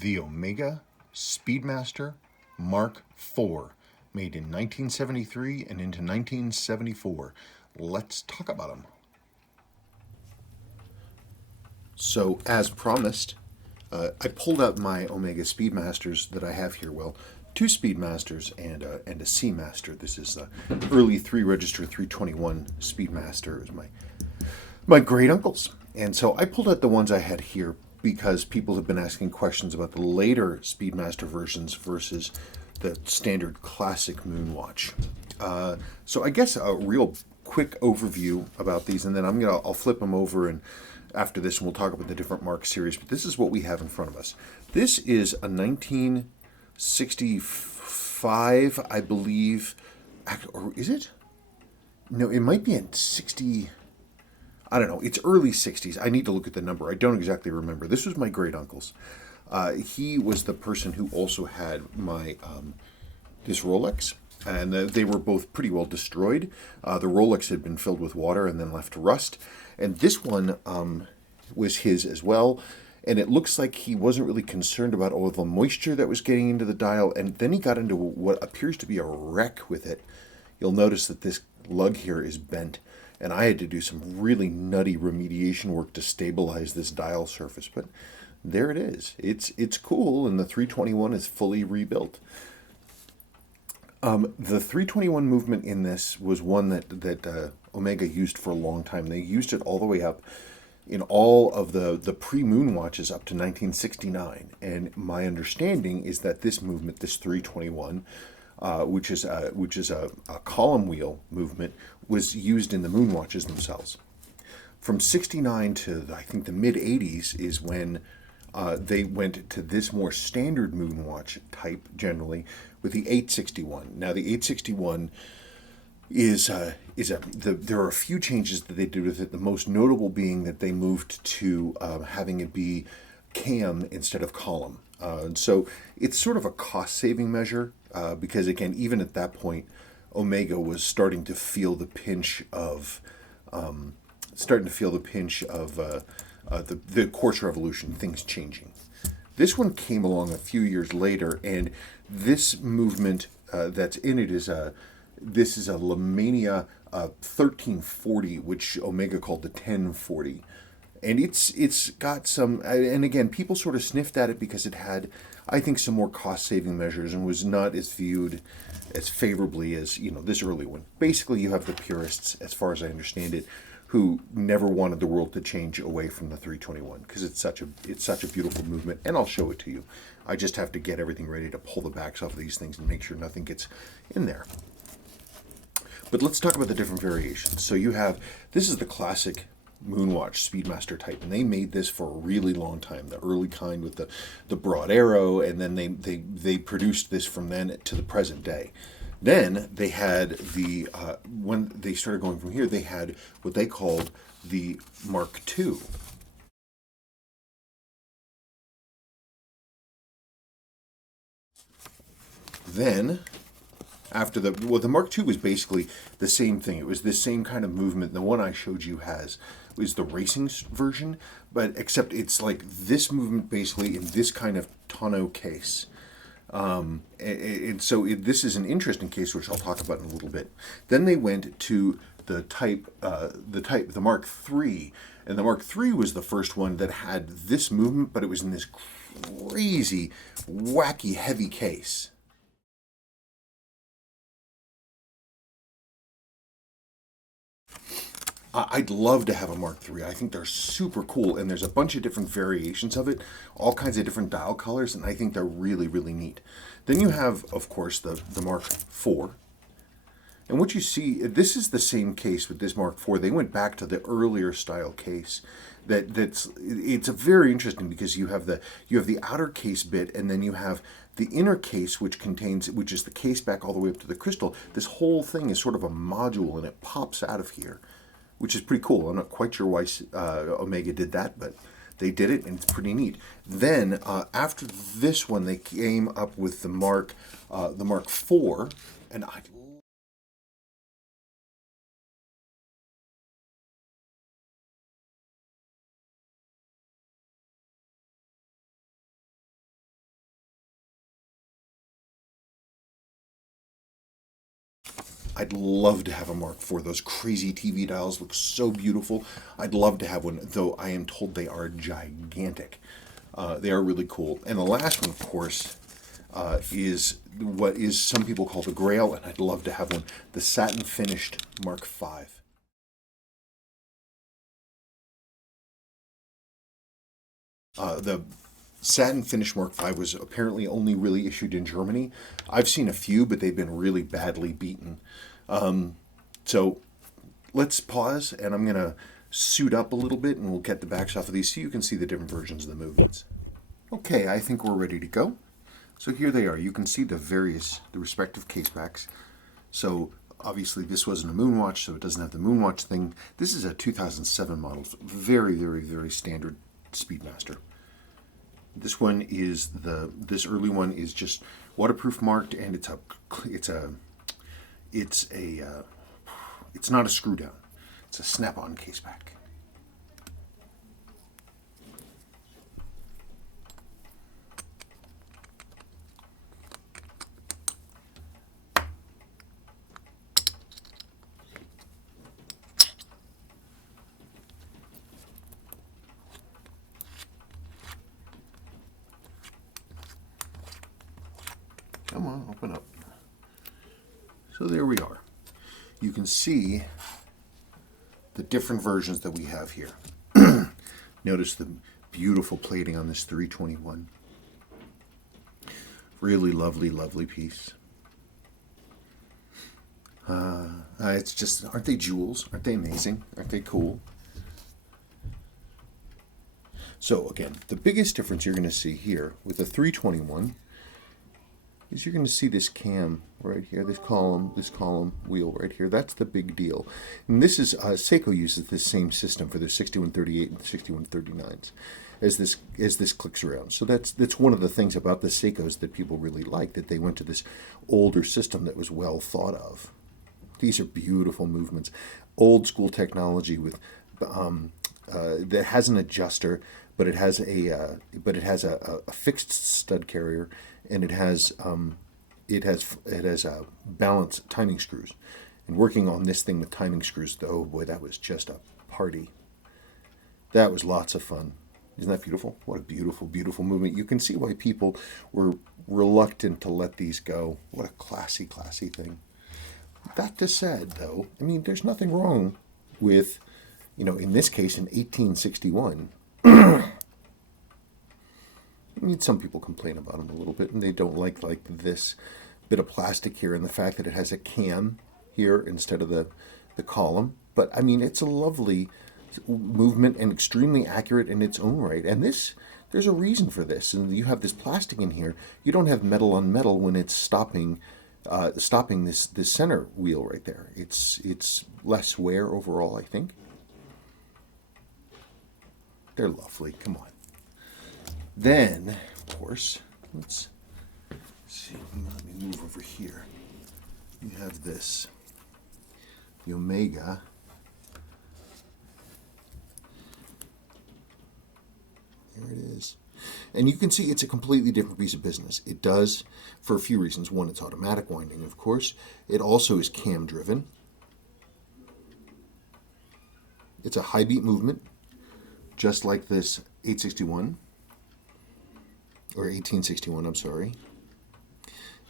the Omega Speedmaster Mark IV, made in 1973 and into 1974. Let's talk about them. So, as promised, I pulled out my Omega Speedmasters that I have here. Well, two Speedmasters and a Seamaster. This is the early 3-register 321 Speedmaster. It was my great uncle's. And so I pulled out the ones I had here because people have been asking questions about the later Speedmaster versions versus the standard classic Moonwatch. So I guess a real quick overview about these, and then I'll flip them over, and after this we'll talk about the different Mark series. But this is what we have in front of us. This is a 1965, I believe, or is it? No, it might be in 60. I don't know. It's early 60s. I need to look at the number. I don't exactly remember. This was my great uncle's. He was the person who also had my this Rolex, and they were both pretty well destroyed. The Rolex had been filled with water and then left to rust, and this one was his as well. And it looks like he wasn't really concerned about all the moisture that was getting into the dial, and then he got into what appears to be a wreck with it. You'll notice that this lug here is bent, and I had to do some really nutty remediation work to stabilize this dial surface. But there it is. It's cool, and the 321 is fully rebuilt. The 321 movement in this was one that Omega used for a long time. They used it all the way up in all of the pre-moon watches up to 1969. And my understanding is that this movement, this 321, which is a column wheel movement, was used in the moon watches themselves. From 69 to I think the mid 80s is when they went to this more standard moon watch type generally with the 861. Now the 861 there are a few changes that they did with it. The most notable being that they moved to having it be cam instead of column. And so it's sort of a cost-saving measure because, again, even at that point, Omega was starting to feel the pinch of the Quartz Revolution, things changing. This one came along a few years later, and this movement that's in it is a Lamania 1340, which Omega called the 1040. And it's got some, and again, people sort of sniffed at it because it had, I think, some more cost-saving measures and was not as viewed as favorably as, this early one. Basically, you have the purists, as far as I understand it, who never wanted the world to change away from the 321 because it's such a beautiful movement, and I'll show it to you. I just have to get everything ready to pull the backs off of these things and make sure nothing gets in there. But let's talk about the different variations. So this is the classic Moonwatch Speedmaster type, and they made this for a really long time, the early kind with the broad arrow, and then they produced this from then to the present day. Then they had when they started going from here, they had what they called the Mark II. Then after the Mark II was basically the same thing. It was the same kind of movement. The one I showed you is the racing version, but except it's like this movement basically in this kind of tonneau case. This is an interesting case, which I'll talk about in a little bit. Then they went to the Mark III, and the Mark III was the first one that had this movement, but it was in this crazy, wacky, heavy case. I'd love to have a Mark III. I think they're super cool, and there's a bunch of different variations of it, all kinds of different dial colors, and I think they're really, really neat. Then you have, of course, the Mark IV. And what you see, this is the same case with this Mark IV. They went back to the earlier style case. It's a very interesting because you have the outer case bit, and then you have the inner case, which is the case back all the way up to the crystal. This whole thing is sort of a module, and it pops out of here, which is pretty cool. I'm not quite sure why Omega did that, but they did it, and it's pretty neat. Then after this one, they came up with the Mark IV, and I I'd love to have a Mark IV. Those crazy TV dials look so beautiful. I'd love to have one, though I am told they are gigantic. They are really cool. And the last one, of course, is what is some people call the Grail, and I'd love to have one, the satin finished Mark V. The satin finish Mark V was apparently only really issued in Germany. I've seen a few, but they've been really badly beaten. So let's pause, and I'm going to suit up a little bit, and we'll get the backs off of these so you can see the different versions of the movements. Okay, I think we're ready to go. So here they are. You can see the respective case backs. So obviously this wasn't a Moonwatch, so it doesn't have the Moonwatch thing. This is a 2007 model. Very, very, very standard Speedmaster. This one is this early one is just waterproof marked, and it's not a screw down. It's a snap-on case back. Come on, open up. So there we are. You can see the different versions that we have here. Notice the beautiful plating on this 321. Really lovely, lovely piece. It's just, aren't they jewels? Aren't they amazing? Aren't they cool? So again, the biggest difference you're going to see here with the 321 is you're going to see this cam right here, this column wheel right here. That's the big deal. And this is, Seiko uses this same system for their 6138 and 6139s as this clicks around. So that's one of the things about the Seikos that people really like, that they went to this older system that was well thought of. These are beautiful movements. Old school technology with that has an adjuster, but it has a fixed stud carrier, and it has balance timing screws. And working on this thing with timing screws, oh boy, that was just a party. That was lots of fun. Isn't that beautiful? What a beautiful, beautiful movement. You can see why people were reluctant to let these go. What a classy, classy thing. That said, though, I mean, there's nothing wrong with, in this case, in 1861. I mean, some people complain about them a little bit, and they don't like this bit of plastic here and the fact that it has a cam here instead of the column. But, I mean, it's a lovely movement and extremely accurate in its own right. And there's a reason for this. And you have this plastic in here. You don't have metal on metal when it's stopping this center wheel right there. It's less wear overall, I think. They're lovely. Come on. Then, of course, let's see. Let me move over here. You have this, the Omega. There it is. And you can see it's a completely different piece of business. It does, for a few reasons. One, it's automatic winding, of course. It also is cam driven. It's a high beat movement, just like this 861. Or 1861, I'm sorry.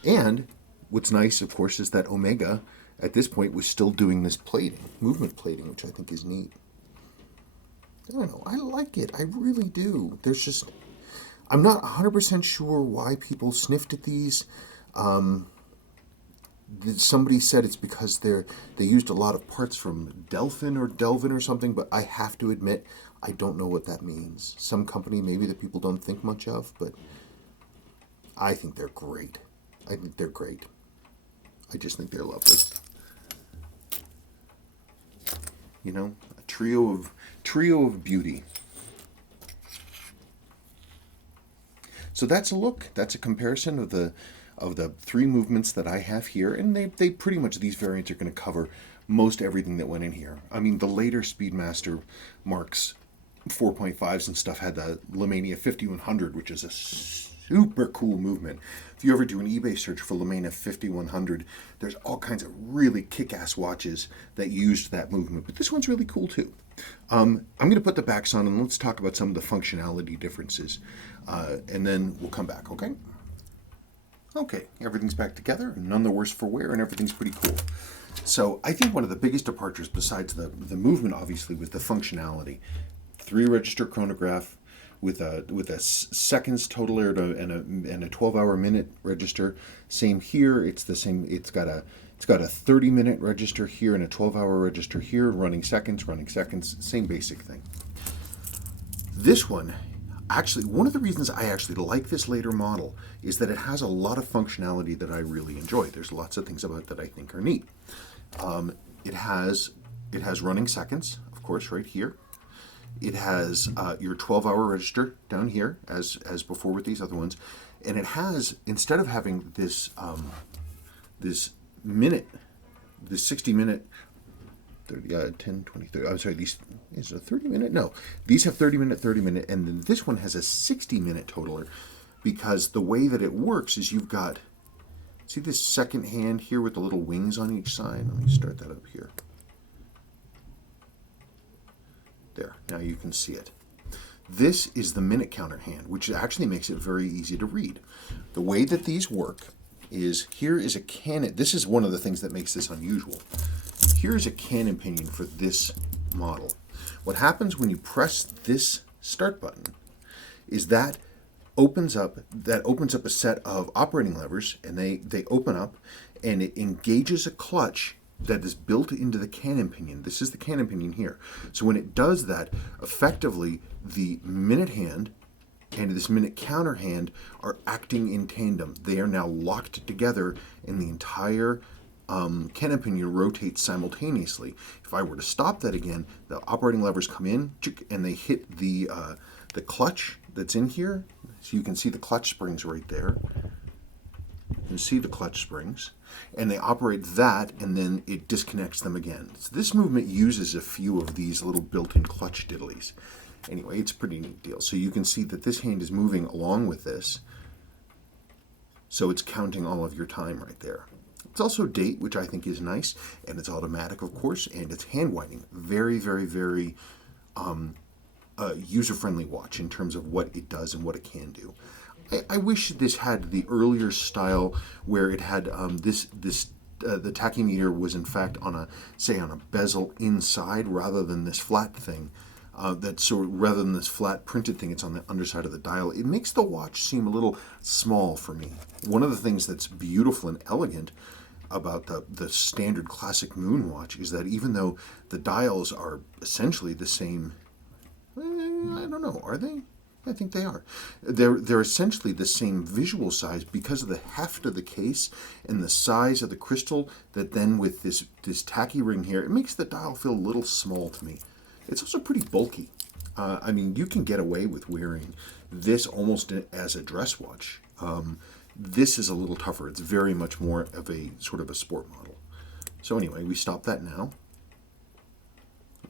And what's nice, of course, is that Omega, at this point, was still doing this plating, movement plating, which I think is neat. I don't know. I like it. I really do. There's just, I'm not 100% sure why people sniffed at these. Somebody said it's because they used a lot of parts from Delphin or something, but I have to admit, I don't know what that means. Some company maybe that people don't think much of, but I think they're great. I think they're great. I just think they're lovely. A trio of beauty. So that's a look. That's a comparison of the three movements that I have here, and they pretty much, these variants are going to cover most everything that went in here. I mean, the later Speedmaster Marks 4.5s and stuff had the Lemania 5100, which is a super cool movement. If you ever do an eBay search for Lamena 5100, there's all kinds of really kick-ass watches that used that movement, but this one's really cool too. I'm going to put the backs on and let's talk about some of the functionality differences, and then we'll come back, okay? Okay, everything's back together, none the worse for wear, and everything's pretty cool. So I think one of the biggest departures, besides the movement, obviously, was the functionality. 3-register chronograph with a seconds totaler and a 12-hour minute register. Same here. It's the same. It's got a 30-minute register here and a 12-hour register here. Running seconds. Same basic thing. This one, actually, one of the reasons I actually like this later model is that it has a lot of functionality that I really enjoy. There's lots of things about it that I think are neat. It has running seconds, of course, right here. It has your 12-hour register down here, as before with these other ones, and it has, instead of having this this 60-minute, 10, 20, 30, I'm sorry, these is a 30-minute? No, these have 30-minute, and then this one has a 60-minute totaler, because the way that it works is you've got, see this second hand here with the little wings on each side? Let me start that up here. There, now you can see it. This is the minute counter hand, which actually makes it very easy to read. The way that these work is, here is a cannon. This is one of the things that makes this unusual. Here is a cannon pinion for this model. What happens when you press this start button is that opens up a set of operating levers, and they open up, and it engages a clutch that is built into the cannon pinion. This is the cannon pinion here. So when it does that, effectively the minute hand and this minute counter hand are acting in tandem. They are now locked together, and the entire cannon pinion rotates simultaneously. If I were to stop that again, the operating levers come in and they hit the clutch that's in here. So you can see the clutch springs right there. You can see the clutch springs, and they operate that, and then it disconnects them again. So this movement uses a few of these little built-in clutch diddlies. Anyway, it's a pretty neat deal. So you can see that this hand is moving along with this, so it's counting all of your time right there. It's also date, which I think is nice, and it's automatic, of course, and it's hand winding. Very, very, very user-friendly watch in terms of what it does and what it can do. I wish this had the earlier style where it had the tachymeter was in fact on a bezel inside rather than this flat thing. Rather than this flat printed thing, it's on the underside of the dial. It makes the watch seem a little small for me. One of the things that's beautiful and elegant about the standard classic moon watch is that even though the dials are essentially the same, I don't know, are they? I think they are. They're essentially the same visual size because of the heft of the case and the size of the crystal, that then with this tacky ring here, it makes the dial feel a little small to me. It's also pretty bulky. I mean, you can get away with wearing this almost as a dress watch. This is a little tougher. It's very much more of a sort of a sport model. So anyway, we stop that now.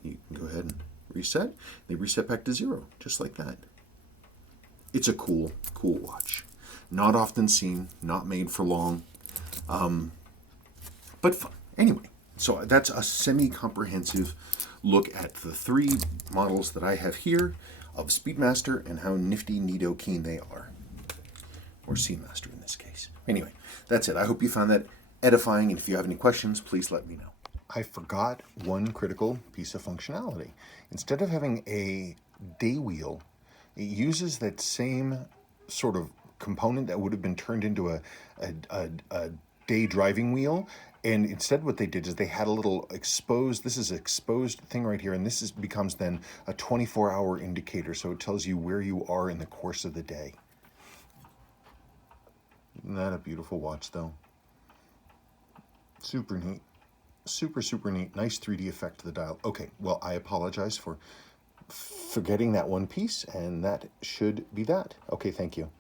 You can go ahead and reset. They reset back to 0, just like that. It's a cool watch. Not often seen, not made for long, but fun. Anyway, so that's a semi-comprehensive look at the 3 models that I have here of Speedmaster and how nifty, neato, keen they are. Or Seamaster in this case. Anyway, that's it. I hope you found that edifying, and if you have any questions, please let me know. I forgot one critical piece of functionality. Instead of having a day wheel, it uses that same sort of component that would have been turned into a day driving wheel, and instead what they did is they had a little exposed, this is an exposed thing right here, and this becomes then a 24-hour indicator, so it tells you where you are in the course of the day. Isn't that a beautiful watch, though? Super neat. Super, super neat. Nice 3D effect to the dial. Okay, well, I apologize for forgetting that one piece, and that should be that. Okay, thank you.